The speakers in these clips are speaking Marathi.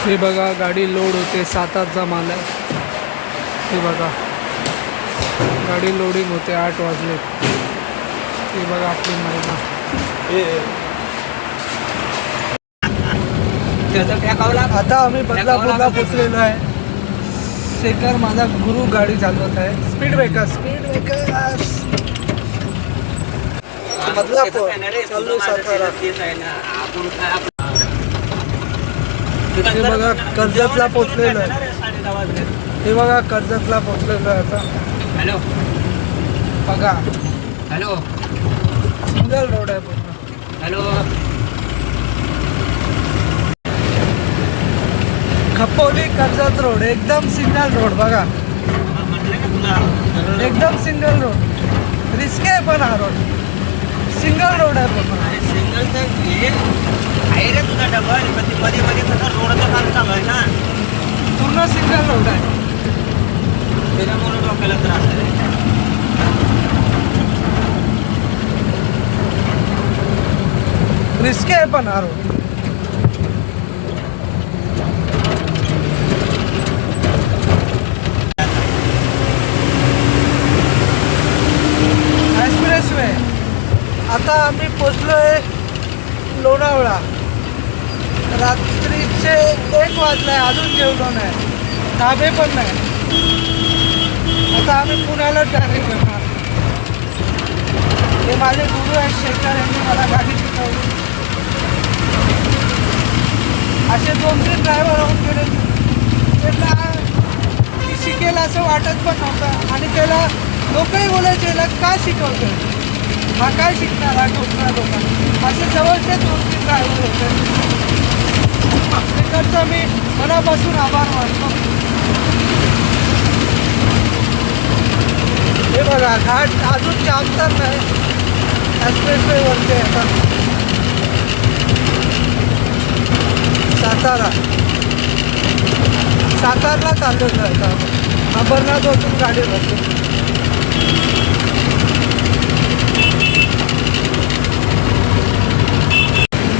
हे बघा गाडी लोड होते, 7-8चा माल आहे. हे बघा गाडी लोडिंग होते, 8 वाजले. हे बघा आपली महिला. आता आम्ही बदलापूरला पोचलेलो आहे. शेखर माझा गुरु गाडी चालवत आहे. स्पीड ब्रेकर बदलापूर चालू सातारा. हे बघा कर्जतला पोचलेलो आहे. हे बघा कर्जतला पोचलेलो आहे आता. हॅलो बघा हॅलो सिंगल रोड आहे पूर्ण. हॅलो खपोली कर्जत रोड एकदम सिंगल रोड. बघा एकदम सिंगल रोड. रिस्क आहे पण हा रोड सिंगल रोड आहे पूर्ण. सिंगल आहे रे तुझा डबल मध्ये मध्ये कसं रोडचं काम चालू आहे ना. पूर्ण सिंगल रोड आहे. त्याच्यामुळे डोक्याला त्रास आहे. रिस्क आहे पण हा रोड. Express way. आता आम्ही पोचलोय लोणावळा. रात्रीचे 1 वाजलाय, अजून जेवलो नाही, ढाबे पण नाही. आता आम्ही पुण्याला ट्रॅव्हलिंग करणार. हे माझे गुरु आहेत शेखर, यांनी मला गाडी शिकवली. असे 2-3 ड्रायव्हर होऊन गेले. त्यांना ती शिकेल असं वाटत पण नव्हतं. आणि त्याला लोकही बोलायचे, याला का शिकवतो, हा काय शिकणार, हा ठोकणार लोकांना. असे जवळचे 2-3 ड्रायव्हर होते. शेखरचा मी मनापासून आभार मानतो. हे बघा घाट अजून जाम तर नाही. एक्सप्रेसवे वरती आता सातारला चाललेलो आहे आता. अंबरनाथवरून गाडी भरतो.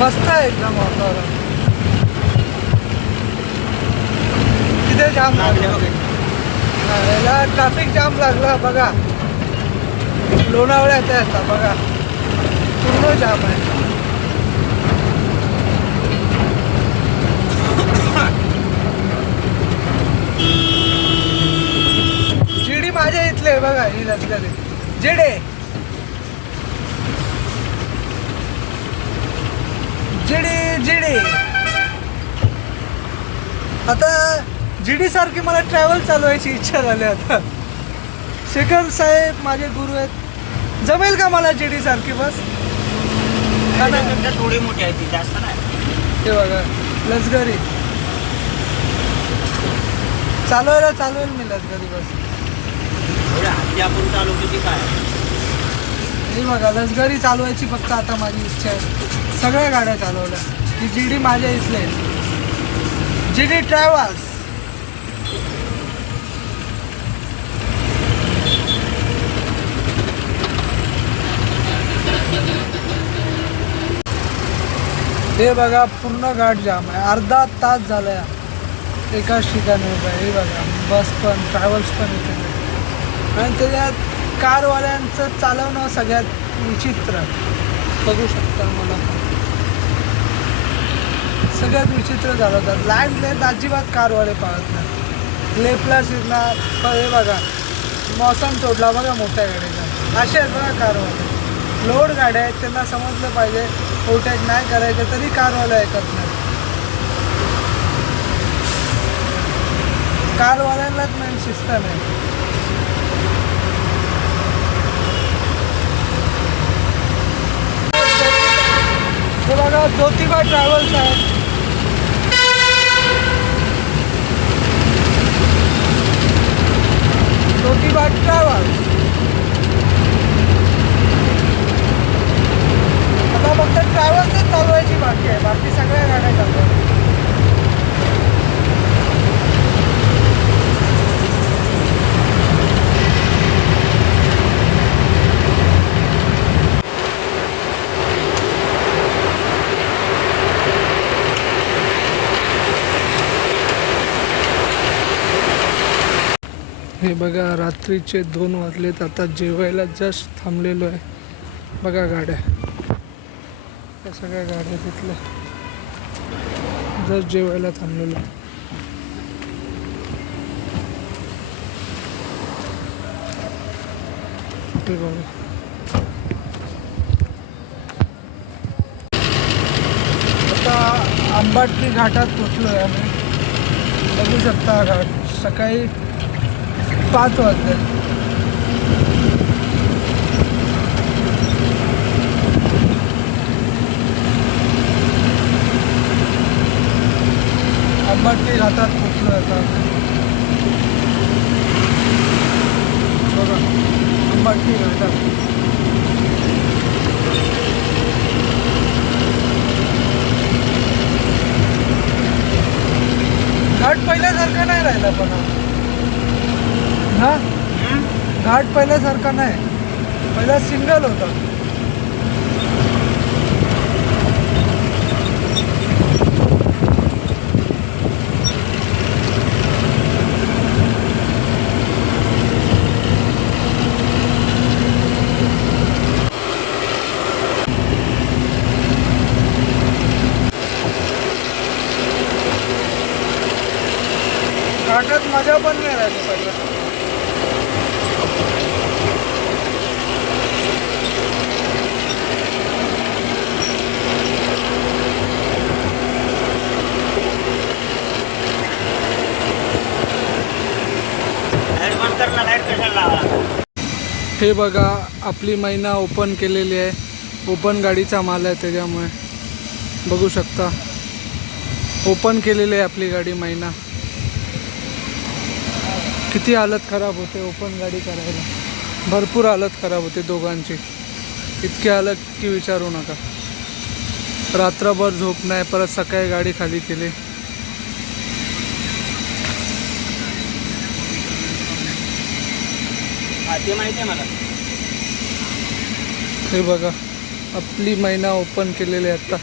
मस्त आहे एकदम वातावरण. तिथे जाम लागलं, याला ट्रॅफिक जाम लागला. बघा लोणावळ्यात आहे आता. बघा पूर्ण जाम आहे. जिडी माझ्या इथले बघा. ही लष्करी जिडे जिडी. आता जिडी सारखी मला ट्रॅव्हल चालवायची इच्छा झाली आता. शेखर साहेब माझे गुरु आहेत. जमेल का मला जिडी सारखी बस? थोडी मोठी आहे ती, जास्त नाही. ते बघा लष्करी चालवेल मी लष्करी बस. हत्ती आपण चालू किती काय. हे बघा लष्करी चालवायची फक्त आता माझी इच्छा आहे. सगळ्या गाड्या चालवल्या. ही जिडी माझ्या इथले आहे. GD travels. हे बघा पूर्ण घाट जाम आहे. अर्धा तास झाला एकाच ठिकाणी उभा आहे. हे बघा बस पण ट्रॅव्हल्स पण इथे. आणि त्याच्यात कारवाल्यांचं चालवणं सगळ्यात विचित्र. बघू शकता मला सगळ्यात विचित्र चालवतात. लाईन लेट अजिबात कारवाले पाळत नाही. लेफ्टला शिरणार. हे बघा मौसम तोडला बघा मोठ्या गाडीचा. असे आहेत बघा कारवाले. लोड गाड्या आहेत, त्यांना समजलं पाहिजे ओव्हरटेक नाही करायचं, तरी कारवाले ऐकत नाही. कारवाल्यांनाच मेन शिस्त नाही. हे बघा ज्योतिबा ट्रॅव्हल्स आहेत. ज्योतिबा ट्रॅव्हल्स. आता फक्त ट्रॅव्हल्सच चालवायची बाकी आहे, बाकी सगळ्या गाड्या चालवायच्या. हे बघा रात्रीचे 2 वाजलेत. आता जेवायला जस्ट थांबलेलो आहे. बघा गाड्या, त्या सगळ्या गाड्या तिथल्या जस्ट जेवायला थांबलेलो आहे. हे बघा आता आंबाटकी घाटात पोचलो आहे आम्ही. बघू शकता हा घाट. सकाळी 5 वाजले. आंबाटकी घाटात पोचलो आता. बघा आंबाटकी घाटात. घाट पहिल्यासारखा नाही राहिला पण हा घाट पहिल्यासारखा नाही. पहिला सिंगल होता. घाटात मजा पण नाही राहिली पहिल्या. लाईट बंद कर ना, लाईट कशाला लावा. हे बघा आपली मैना ओपन केलेली आहे. ओपन गाडीचा माल आहे त्याच्यामुळे बघू शकता ओपन केलेली आहे आपली गाडी मैना. किती हालत खराब होते ओपन गाडी करायला. भरपूर हालत खराब होते दोघांची. इतकी हालत की विचारू नका. रात्रभर झोप नाही. परत सकाळी गाडी खाली केली. ते माहिती आहे मला. हे बघा आपली मैना ओपन केलेली आहे आता.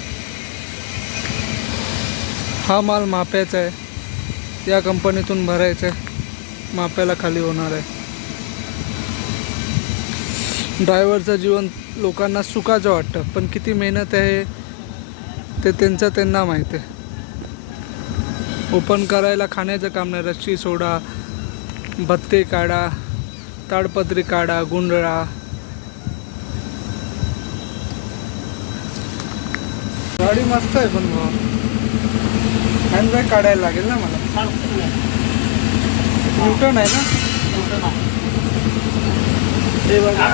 हा माल माप्याचा आहे. या कंपनीतून भरायचा आहे. माप्याला खाली होणार आहे. ड्रायव्हरचं जीवन लोकांना सुखाचं वाटतं, पण किती मेहनत आहे ते त्यांना माहीत आहे. ओपन करायला खाण्याचं काम नाही. रस्सी सोडा, भत्ते काढा, ताडपत्री काढा, गुंडळा. गाडी मस्त आहे पण हँडबॅग काढायला लागेल ना मला. न्यूटन आहे ना. हे बघा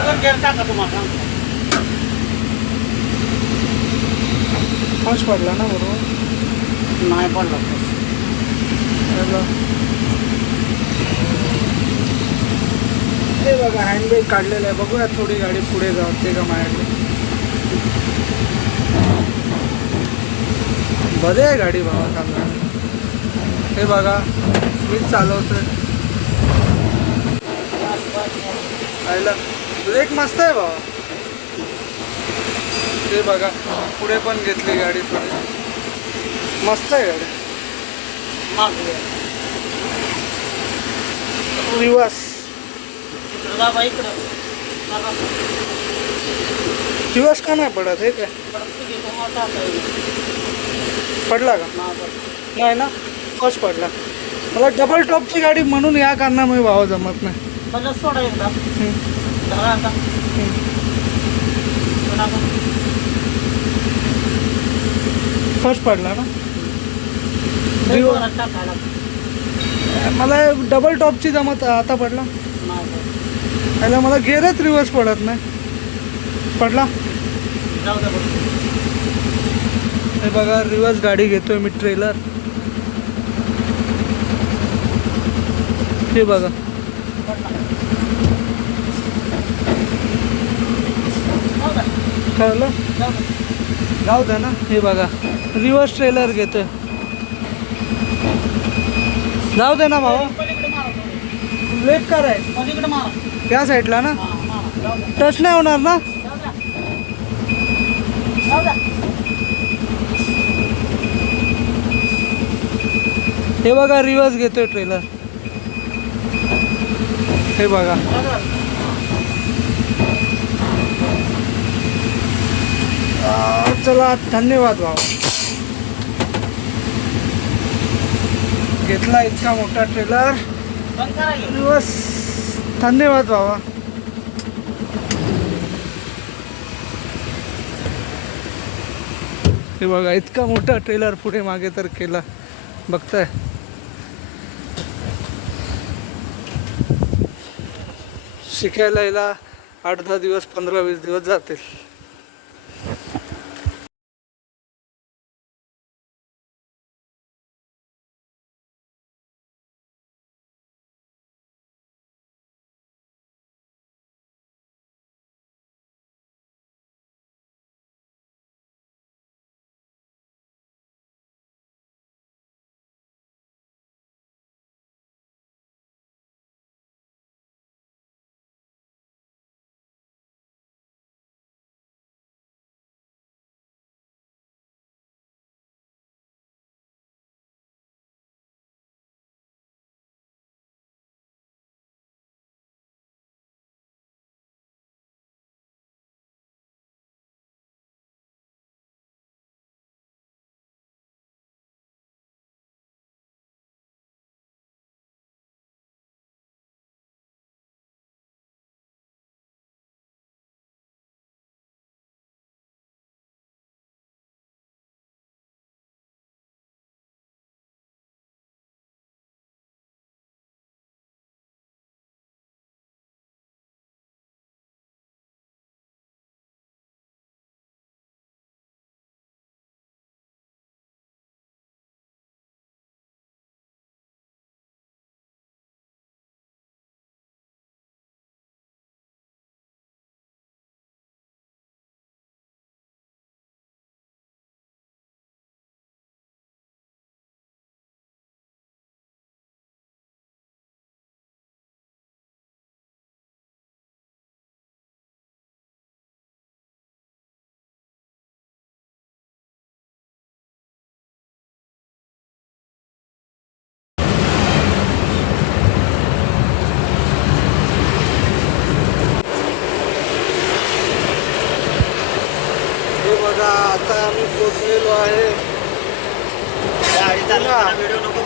फर्स्ट पडला ना बरोबर. नाही पडला. हे बघा हँडबॅग काढलेलं आहे. बघूया थोडी गाडी पुढे जाते का माझ्याकडे. बरे आहे गाडी बाबा चालवा. हे बघा मीच चालवतोय. ब्रेक मस्त आहे बाबा. हे बघा पुढे पण घेतली गाडी थोडी. मस्त आहे गाडी. रिवर्स दिवस का नाही पडत. हे काय पडला का नाही ना. फर्स्ट पडला. मला डबल टॉपची गाडी म्हणून या कारणामुळे भाव जमत नाही. सोडा एकदा. फर्स्ट पडला ना. मला डबल टॉपची जमत. आता पडला. पहिला मला गेअरच रिवर्स पडत नाही. पडला. हे बघा रिवर्स गाडी घेतोय मी. ट्रेलर हे बघा. कळलं. जाऊ द्या ना. हे बघा रिवर्स ट्रेलर घेतोय. जाऊ दे ना भाऊ. लेट कराय त्या साईडला ना. टच नाही होणार ना. हे बघा रिवर्स घेतोय ट्रेलर. हे बघा चला धन्यवाद बाबा. घेतला इतका मोठा ट्रेलर. बस धन्यवाद बाबा. हे बघा इतका मोठा ट्रेलर पुढे मागे तर केला बघताय. शिकायला याला 8-10 दिवस 15-20 दिवस जातील. हे बघा आता आम्ही पोचलेलो आहे. गाडी चालवताना व्हिडिओ नको